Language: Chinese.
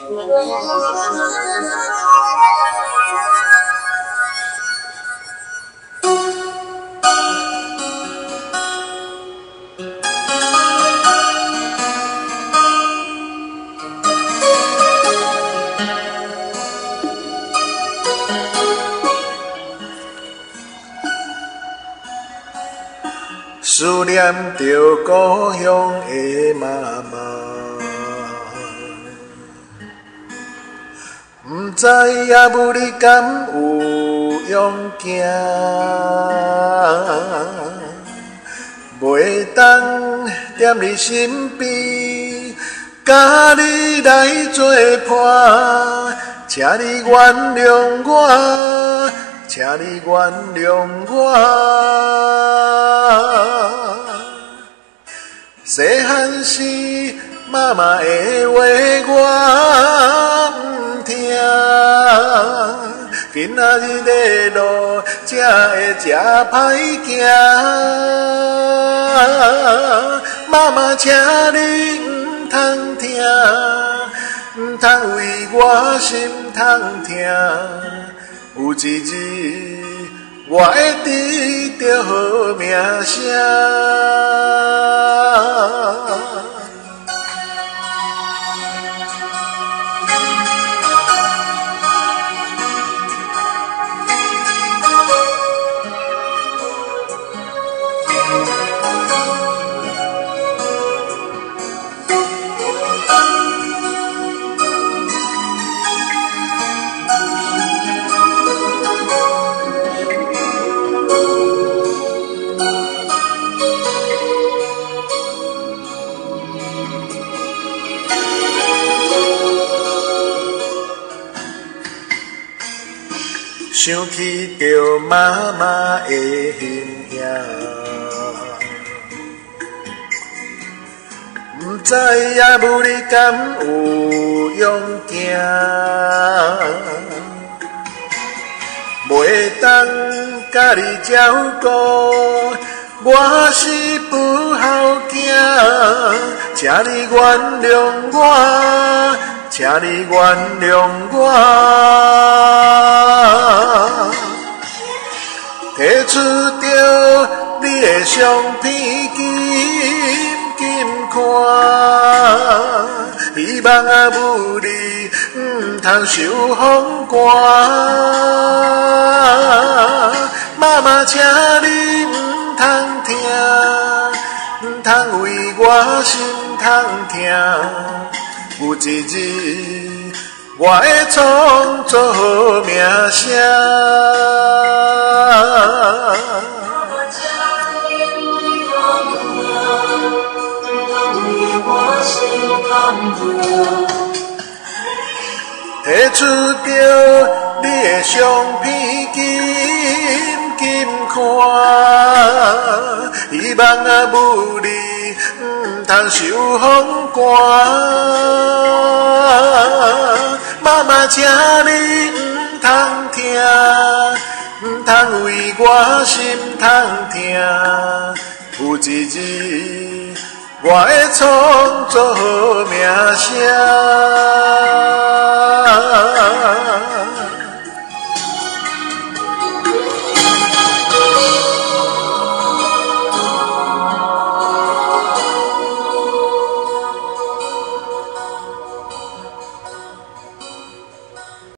思念着故乡的妈妈，不知影母你敢有勇行，袂当踮你身边，甲你来作伴，请你原谅我，请你原谅我。细汉时，妈妈的话我不听，今仔日的路才会这歹行。妈妈，请你唔通听，唔通为我心痛疼，有一日我会得到好名声。想起着妈妈的形影，不知影母你敢有勇行，袂当甲你照顾，我是不孝囝，请你原谅我，请你原谅我。摕出着你的相片紧看，希望母你唔通受风寒。妈妈，请你唔通听，唔通为我心痛疼，有一日我会创造好名声。摕出着你的相片紧看，希望母你唔通受风寒。妈妈，请你唔通听，唔通为我心痛疼，有一日我会创